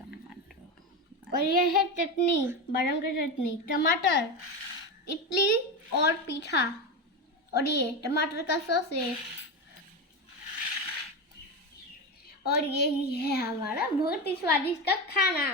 टमाटर। और ये है चटनी, बादाम की चटनी, टमाटर, इडली और पीठा, और ये टमाटर का सॉसेज, और यही है हमारा बहुत ही स्वादिष्ट खाना।